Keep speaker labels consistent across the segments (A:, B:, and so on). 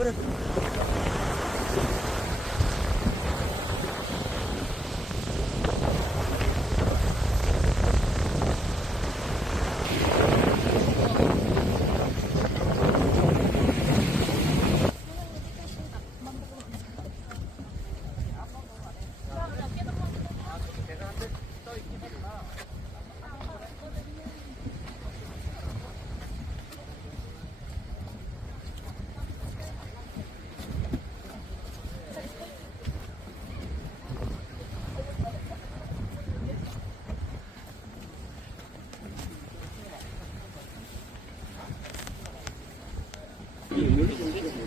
A: 그
B: Thank you.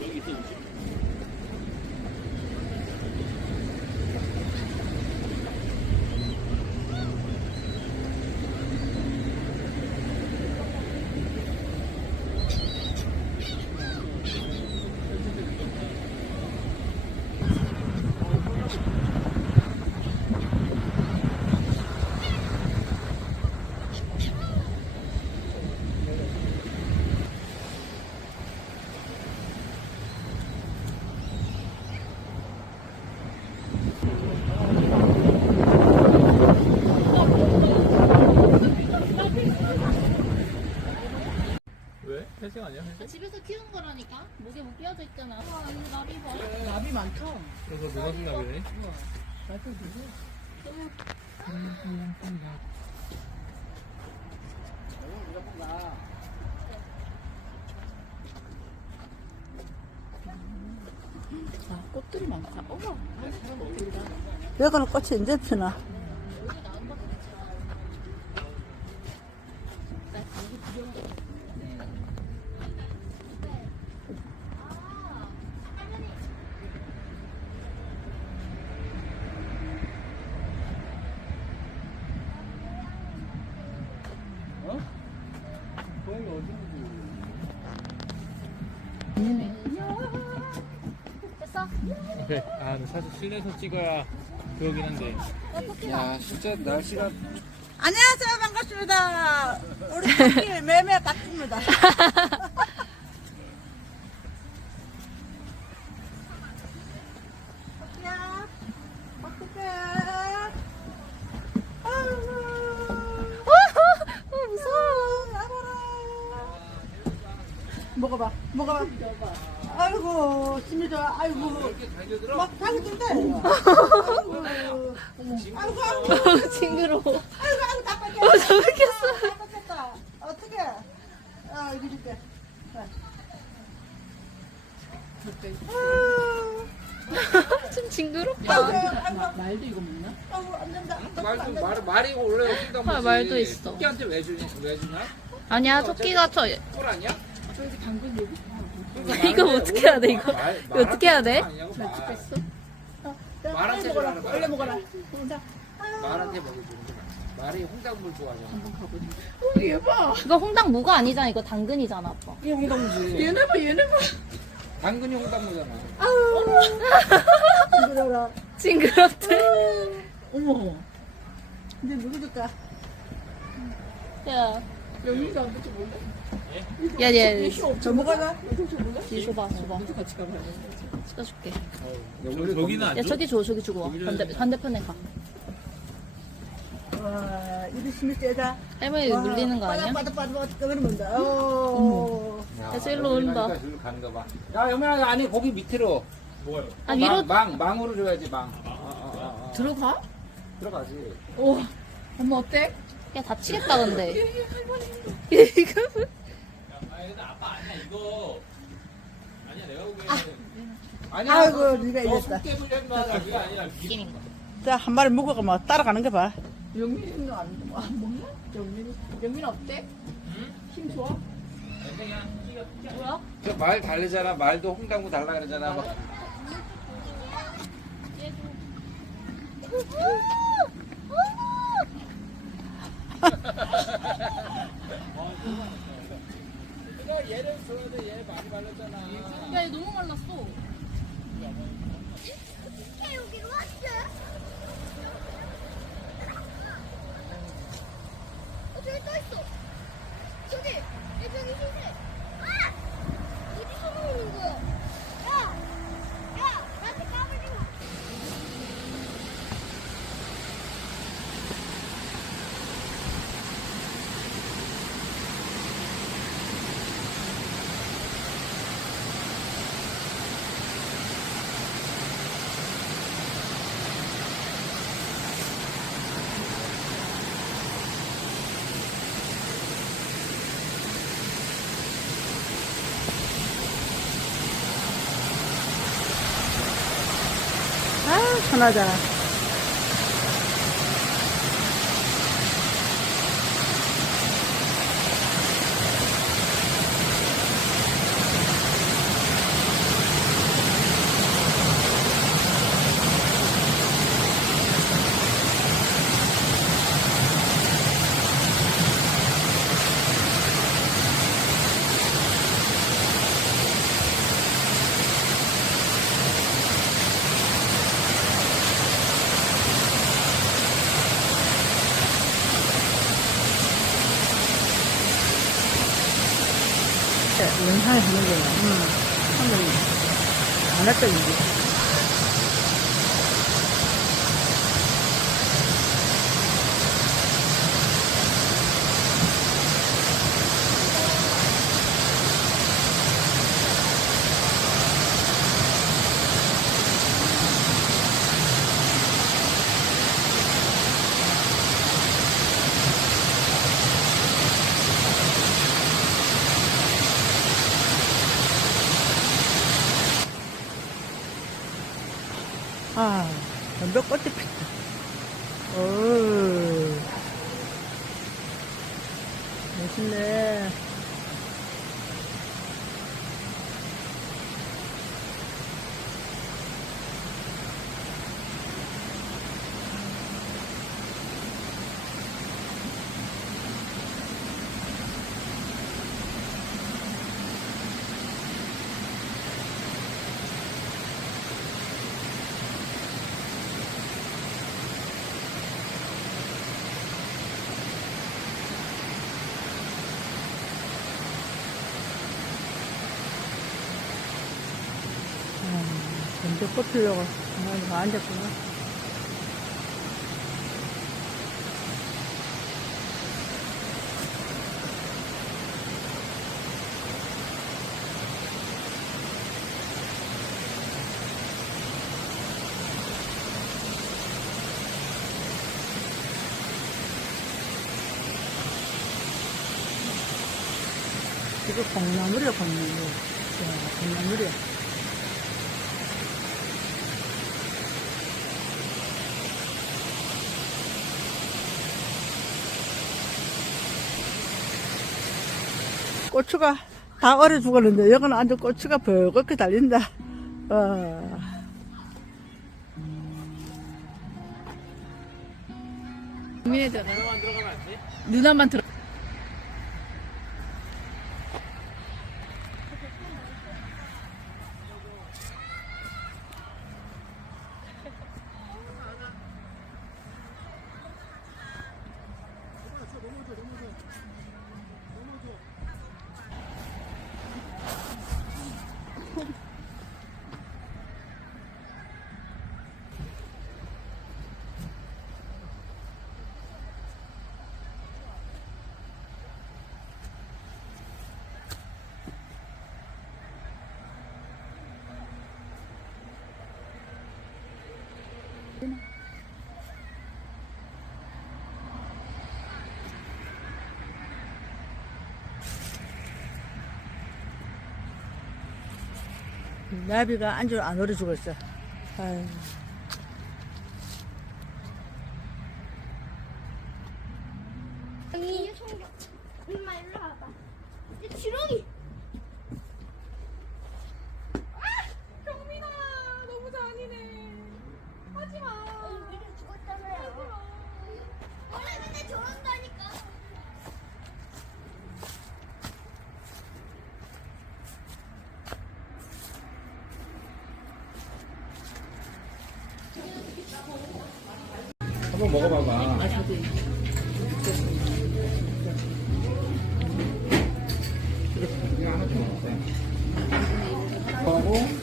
C: 집에서 키우는 거라니까? 목에 못 끼워져 있잖아. 와, 이 나비 봐.
A: 나비 많다.
B: 그래서 노란색 나비네.
A: 나비 누구?
C: 아, 꽃들이 많다. 어머.
A: 여기는 꽃이 언제 피나?
B: 어? 고양이 어딘지
C: 됐어?
B: 그래. 아, 근데 사실 실내에서 찍어야 그거긴 한데. 야, 진짜 날씨가
A: 안녕하세요. 반갑습니다. 우리 토끼 매매 깍입니다. 토끼야. 어떡해. 아이고.
C: 어, 무서워.
A: 아이고라. 먹어봐. 먹어봐. 아이고, 심이 좋아. 아이고. 막 당기던데. 아이고. 아이고, 아이고.
C: 징그러워.
A: 아이고, 아이고, 나빠게.
C: 어, 잡혔어.
A: 나빠겠다. 어떻게? 아, 이리 줄게.
C: 좀 징그럽다.
A: 아이고,
D: 말도 이거 먹나?
A: 아이고, 안 된다.
E: 말도 말 말이 원래
C: 아, 말도 있어.
E: 토끼한테 왜 주냐 왜 주냐?
C: 아니야, 토끼가 저.
E: 꿀 아니야?
D: 여기
C: 이거 어떻게 해야 돼, 이거?
E: 말-
C: 이거 어떻게 해야 돼?
E: 아니냐고, 말.
A: 야,
E: 말한테
A: 빨리 먹어라. 빨리 먹어라.
E: 말한테 먹여주는. 말이 홍당물 좋아하잖아.
D: 얘 봐.
C: 이거 홍당 무가 아니잖아. 이거 당근이잖아, 아빠.
E: 이게 홍당무지.
D: 얘네 봐 얘네 봐.
E: 당근이 홍당무잖아.
A: 이거라.
C: 징그럽대.
D: 어머.
A: 이제 누구 줄까?
C: 야,
D: 영희가 안 될지 몰라.
C: 야, 얘.
A: 저 먹어라.
C: 뒤 줘봐, 줘봐.
D: 같이 가봐야 돼.
C: 찍어줄게.
B: 여기, 여기는 안
C: 야,
B: 줘?
C: 저기 줘, 저기 주고 와. 반대, 반대편에 가.
A: 와, 이리 심이 세다.
C: 할머니 물리는 거 아니야?
A: 빠닥 빠닥 끓는다. 어.
C: 야, 저 일로 온다.
E: 저기로 가는 거 봐. 야, 여민아, 아니, 거기 밑으로.
B: 뭐요?
C: 아, 위로.
E: 망, 망, 망으로 줘야지, 망. 아, 아, 아, 아.
D: 들어가?
E: 들어가지.
D: 오. 엄마 어때?
C: 야, 다치겠다, 근데. 이거.
B: 아니, 근데 아빠 아니야, 이거. 아니야, 내가 보기에는.
E: 아니야.
A: 아이고, 네가 이랬다.
E: 손 깨물려, 임마.
B: 이거 아니라 미...
A: 자, 한 마리 먹어가 뭐 따라가는 거 봐.
D: 영민이는 안, 안 먹나? 영민이. 영민 어때? 힘 좋아?
C: 뭐야?
E: 저말 다르잖아. 말도 홍당무 달라 그러잖아. 막. 얘를 줘야 돼. 얘 많이 말랐잖아.
C: 야, 얘 너무 말랐어.
F: 저기 또 있어. 저기, 여기 저기 저기. 아! 어디서 나오는 거야?
A: 편하다. 영상에 하는구나. 응. 하면 안 했던 아, 몇 꽃이 피다. 오, 멋있네. 먼저 꽃피려고 가만히 앉았구나. 이거 콩나물이야, 콩나물. 야, 콩나물이야. 고추가 다 얼어 죽었는데 여기는 아주 고추가 버겋게 달린다. 어.
B: 고민해잖아. 누나만 들어.
A: 나비가 안줄 안 얼어 죽었어. 아유.
F: 언니 송경 엄마 일로 와봐 이 지렁이 아 경민아 너무 잔인해 하지마 니가 죽었잖아요 원래 맨날 저런다니까
D: 한번 먹어봐봐. 이거 하나 더 먹어요. 하고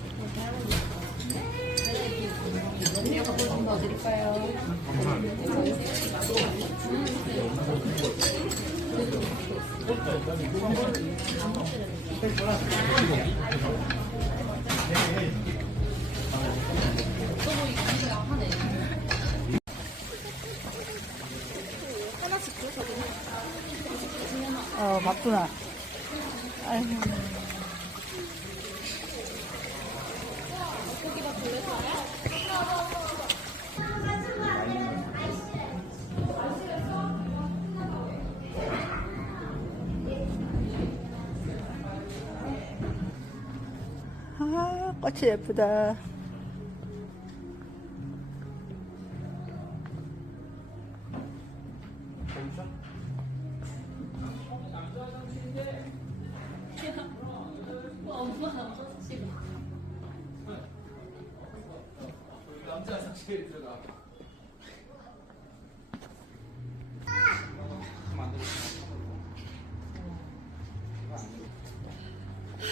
B: 어,
C: 바쁘나. 아이고. 꽃이 예쁘다.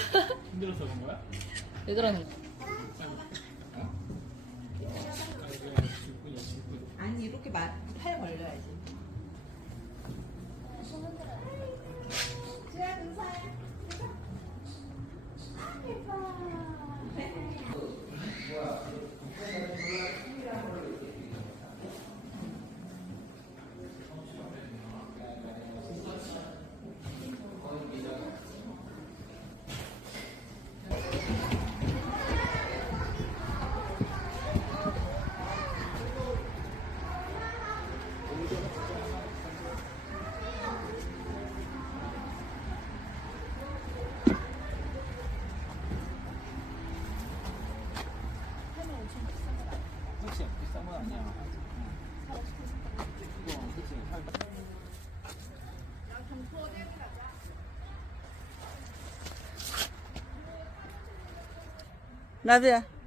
G: 힘들어서 그런 거야?
B: 왜 그러는 거?
E: 아니 이렇게 말, 팔 걸려야지.
A: 그렇지. 비싼